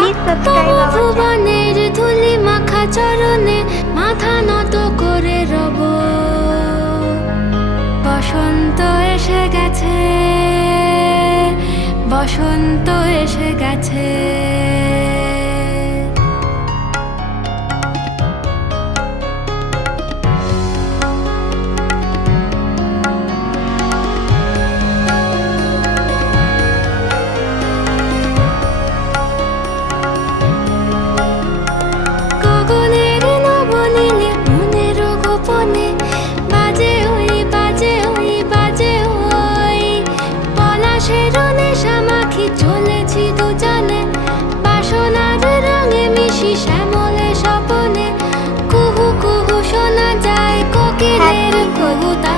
Please subscribe our ভুবনের ধুলি মাখা চরণে মাথা নত করে রব। বসন্ত এসে গেছে, বসন্ত এসে গেছে। গগনের নবনীলে মনের গোপনে বাজে ওই বাজে ওই বাজে ওই। পলাশের নেশা মাখি চলেছি দুজনে, বাসনার রঙে মিশি শ্যামলে স্বপনে। কুহু কুহু শোনা যায় কোকিলের কুহুতা।